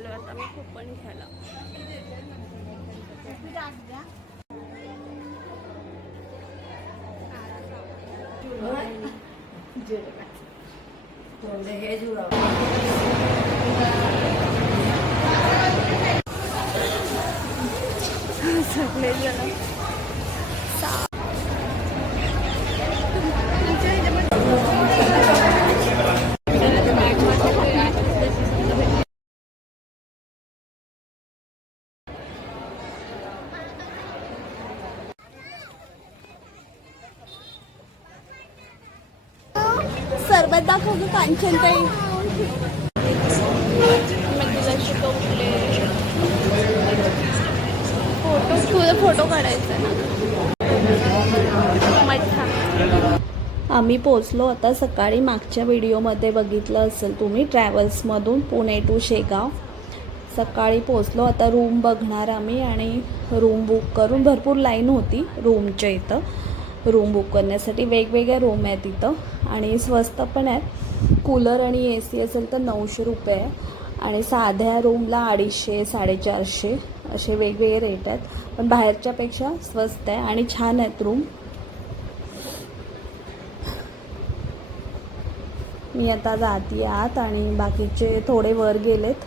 आलो आता मी कुपन घ्यायला. सगळे जण सरबत दाखव कांचन ताई. फोटो काढायचा ना. आम्ही पोचलो आता सकाळी. मागच्या व्हिडिओमध्ये बघितलं असेल तुम्ही, ट्रॅव्हल्समधून पुणे टू शेगाव. सकाळी पोचलो. आता रूम बघणार आम्ही आणि रूम बुक करून. भरपूर लाईन होती रूमच्या इथं. रूम बुक करण्यासाठी वेगवेगळ्या रूम आहेत इथं आणि स्वस्त पण आहेत. कूलर आणि AC असेल तर 900 रुपये आहे आणि साध्या रूमला 250 450 असे वेगवेगळे रेट आहेत. पण बाहेरच्यापेक्षा स्वस्त आहे आणि छान आहेत रूम. मी आता जाते आत आणि बाकीचे थोडे वर गेलेत.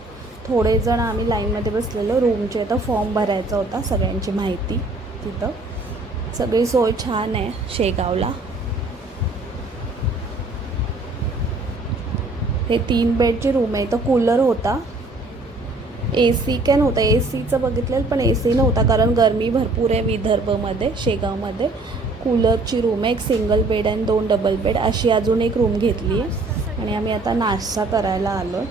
थोडे जण आम्ही लाईनमध्ये बसलेलो. रूमचे इथं फॉर्म भरायचा होता, सगळ्यांची माहिती तिथं. सगळी सोय छान आहे शेगावला. हे 3 बेडची रूम आहे. इथं कूलर होता, AC काय नव्हता. ACचं बघितलेलं पण AC नव्हता कारण गरमी भरपूर आहे विदर्भमध्ये, शेगावमध्ये. कूलरची रूम आहे. एक सिंगल बेड आणि 2 डबल बेड अशी अजून एक रूम घेतली आहे. आणि आम्ही आता नाश्ता करायला आलो.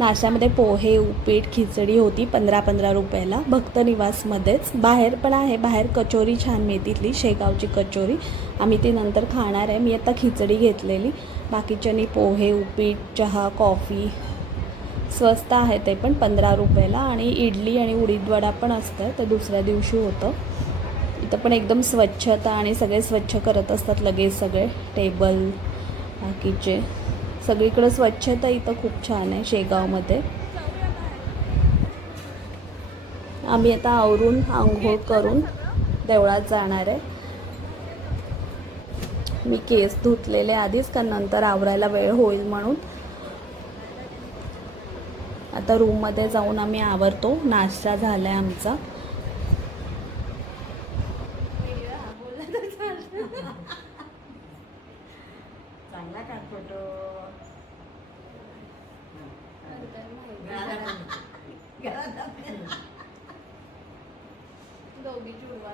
नाश्त्यामध्ये पोहे, उपीट, खिचडी होती 15-15 रुपयाला भक्त निवासमध्येच. बाहेर पण आहे, बाहेर कचोरी छान मिळते इथली शेगावची कचोरी. आम्ही ती नंतर खाणार आहे. मी आता खिचडी घेतलेली. बाकीच्यांनी पोहे, उपीट, चहा, कॉफी. स्वस्त आहे ते पण 15 रुपयाला. आणि इडली आणि उडीद वडा पण असतं, ते दुसऱ्या दिवशी होतं. इथं पण एकदम स्वच्छता आणि सगळे स्वच्छ करत असतात लगेच. सगळे टेबल बाकीचे सगळीकडे स्वच्छता इथं खूप छान आहे शेगावमध्ये. आम्ही आता आवरून आंघोळ करून देवळात जाणार आहे. मी केस धुतलेले आधीच का नंतर आवरायला वेळ होईल म्हणून. आता रूममध्ये जाऊन आम्ही आवरतो. नाश्ता झालाय आमचा. चांगला का फोटो. दोघी जुळवा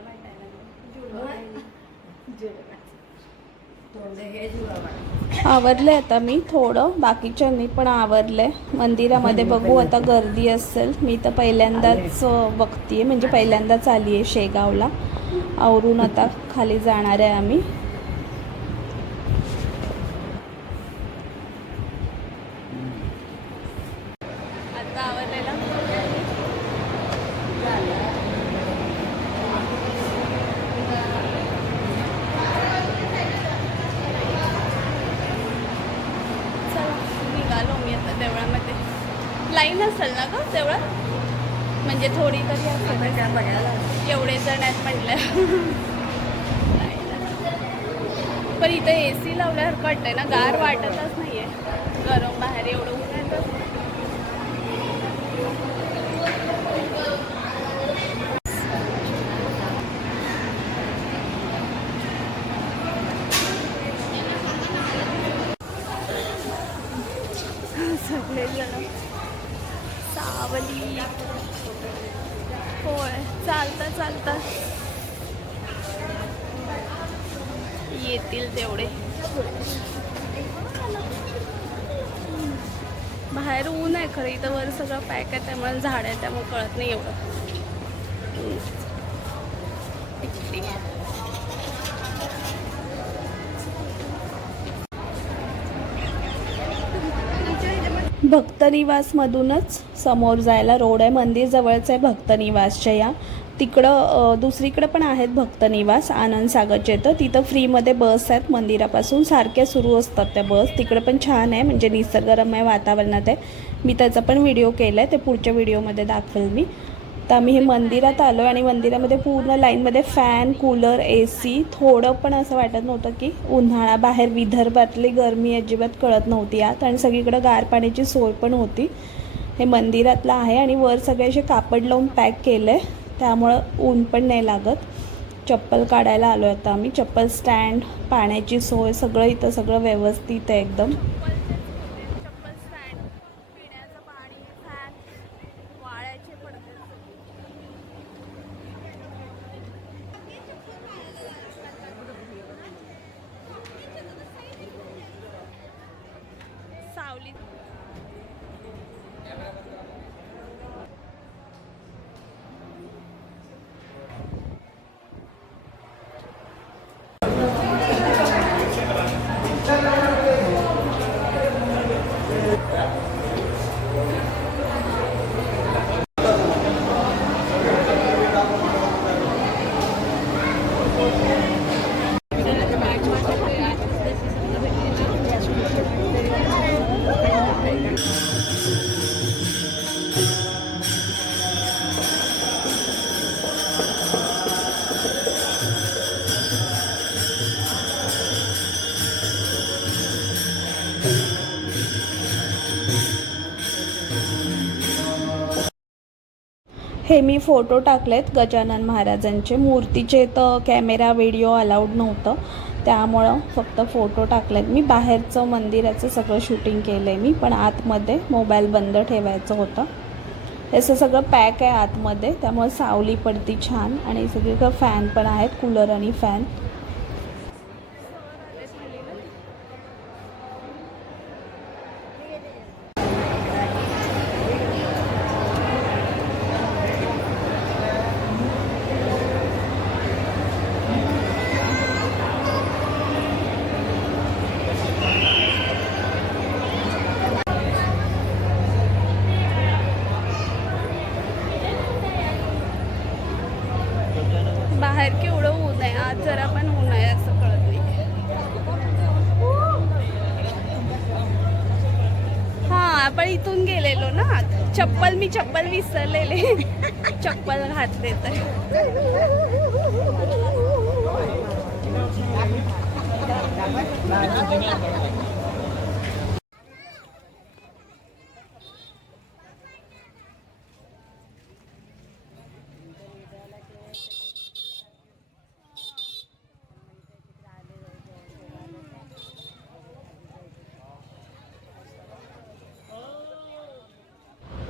आवरले आता मी थोडं. बाकीच्यांनी पण आवरले. मंदिरामध्ये बघू आता गर्दी असेल. मी तर पहिल्यांदाच बघतीये, म्हणजे पहिल्यांदाच आली आहे शेगावला. आवरून आता खाली जाणार आहे आम्ही. आता आवरलेला निघालो मी आता देवळामध्ये. लाईन असेल ना ग देवळात, म्हणजे थोडी तरी असेल. एवढे जण आहेत म्हटलं. पण इथं AC लावल्यासारखं वाटतंय ना, गार वाटतच नाहीये. गरम बाहेर एवढं ऊन आहे तर. सगळे जण सावली. होय, चालता चालता येतील तेवढे. बाहेर ऊन आहे खरं, इथं वर सगळं पॅक आहे त्यामुळे झाड आहे त्यामुळे कळत नाही एवढं. भक्तनिवासमधूनच समोर जायला रोड आहे. मंदिर जवळच आहे भक्तनिवासच्या. या तिकडं दुसरीकडे पण आहेत भक्तनिवास आनंदसागरच्या इथं. तिथं फ्रीमध्ये बस आहेत मंदिरापासून, सारख्या सुरू असतात त्या बस. तिकडे पण छान आहे, म्हणजे निसर्गरम्य वातावरणात आहे. मी त्याचा पण व्हिडिओ केला आहे, ते पुढच्या व्हिडिओमध्ये दाखवेल मी. तर आम्ही हे मंदिरात आलो आणि मंदिरामध्ये पूर्ण लाईनमध्ये फॅन, कूलर, AC. थोडं पण असं वाटत नव्हतं की उन्हाळा. बाहेर विदर्भातली गरमी अजिबात कळत नव्हती आत, आणि सगळीकडं गार पाण्याची सोय पण होती. हे मंदिरातलं आहे आणि वर सगळे असे कापड लावून पॅक केलं आहे, त्यामुळं ऊन पण नाही लागत. चप्पल काढायला आलो आता आम्ही. चप्पल स्टँड, पाण्याची सोय, सगळं इथं सगळं व्यवस्थित आहे एकदम. चप्पल स्टँड, पिण्याचं पाणी, फॅन, वाळ्याचे पडदे. सावली. हे मी फोटो टाकलेत गजानन महाराजांचे. मूर्तीचे तर कॅमेरा व्हिडिओ अलाउड नव्हतं, त्यामुळं फक्त फोटो टाकलेत मी. बाहेरचं मंदिराचं सगळं शूटिंग केलं आहे मी, पण आतमध्ये मोबाईल बंद ठेवायचं होतं. असं सगळं पॅक आहे आतमध्ये, त्यामुळे सावली पडती छान, आणि सगळीकडं फॅन पण आहेत, कूलर आणि फॅन. बाहेर केवढं ऊन आहे, आज जरा पण ऊन आहे असं कळत नाही. हां, आपण इथून गेलेलो ना. मी चप्पल विसरलेले. चप्पल घातले तर.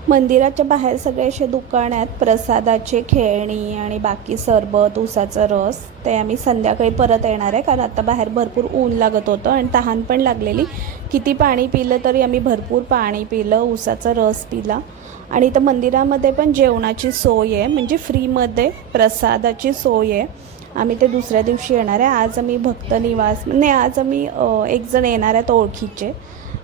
मंदिराच्या बाहेर सगळे असे दुकान आहेत, प्रसादाचे, खेळणी आणि बाकी सरबत, उसाचा रस. ते आम्ही संध्याकाळी परत येणार आहे, कारण आता बाहेर भरपूर ऊन लागत होतं आणि तहान पण लागलेली. किती पाणी पिलं तरी आम्ही भरपूर पाणी पिलं, उसाचा रस पिला. आणि इथं मंदिरामध्ये पण जेवणाची सोय आहे, म्हणजे फ्रीमध्ये प्रसादाची सोय आहे. आम्ही ते दुसऱ्या दिवशी येणार आहे. आज आम्ही भक्त निवास नाही, आज आम्ही एक जण येणार आहेत ओळखीचे,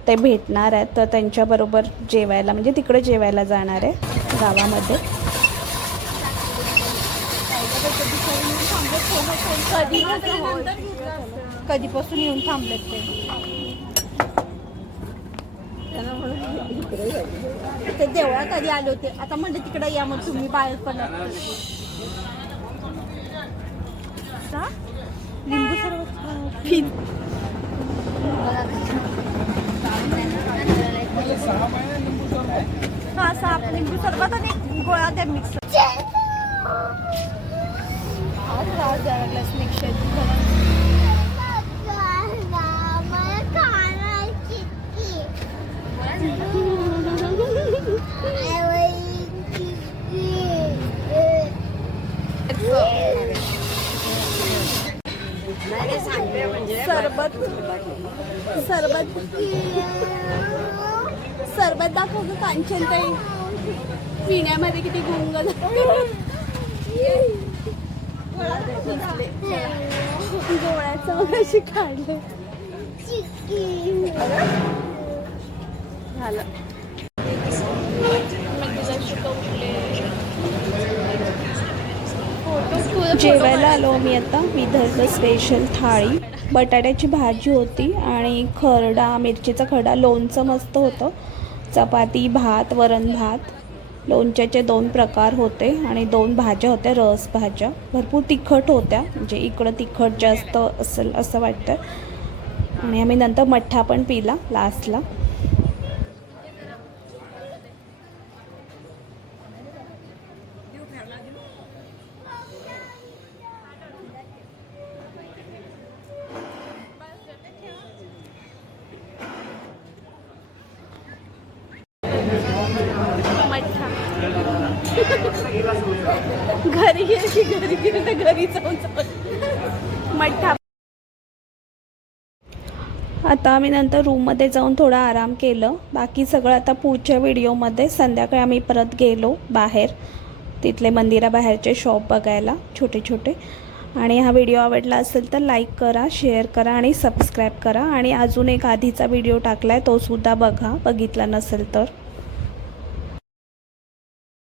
ते भेटणार आहेत, तर त्यांच्याबरोबर जेवायला, म्हणजे तिकडे जेवायला जाणार आहे गावामध्ये. कधीपासून येऊन थांबलेत ते देवळात कधी आले होते, आता म्हणजे तिकडे या, मग तुम्ही बाहेर पण लिंबू सरबत हा, 6 लिंबू सरबत आणि गोळा त्या मिक्स. सरबत सरबत सरबत दाखव ग कांचन ताई. पिण्यामध्ये किती गुंग गोळ्याचं कशी काढलं झालं. जेवायला आलो मी आता. विदर्भ स्पेशल थाळी, बटाट्याची भाजी होती आणि खरडा, मिरचीचा खरडा, लोणचं मस्त होतं. चपाती, भात, वरण भात, लोणच्याचे 2 प्रकार होते आणि 2 भाज्या होत्या, रस भाज्या. भरपूर तिखट होत्या, म्हणजे इकडं तिखट जास्त असेल असं वाटतं. आणि आम्ही नंतर मठ्ठा पण पिला लास्टला. मठ्ठा घरी गेली तर घरी जाऊन मठ्ठा. आता आम्ही नंतर रूममध्ये जाऊन थोडा आराम केलं. बाकी सगळं आता पुढच्या व्हिडिओमध्ये. संध्याकाळी आम्ही परत गेलो बाहेर, तिथले मंदिराबाहेरचे शॉप बघायला छोटे छोटे. आणि हा व्हिडिओ आवडला असेल तर लाईक करा, शेअर करा आणि सबस्क्राईब करा. आणि अजून एक आधीचा व्हिडिओ टाकला आहे, तोसुद्धा बघा, बघितला नसेल तर.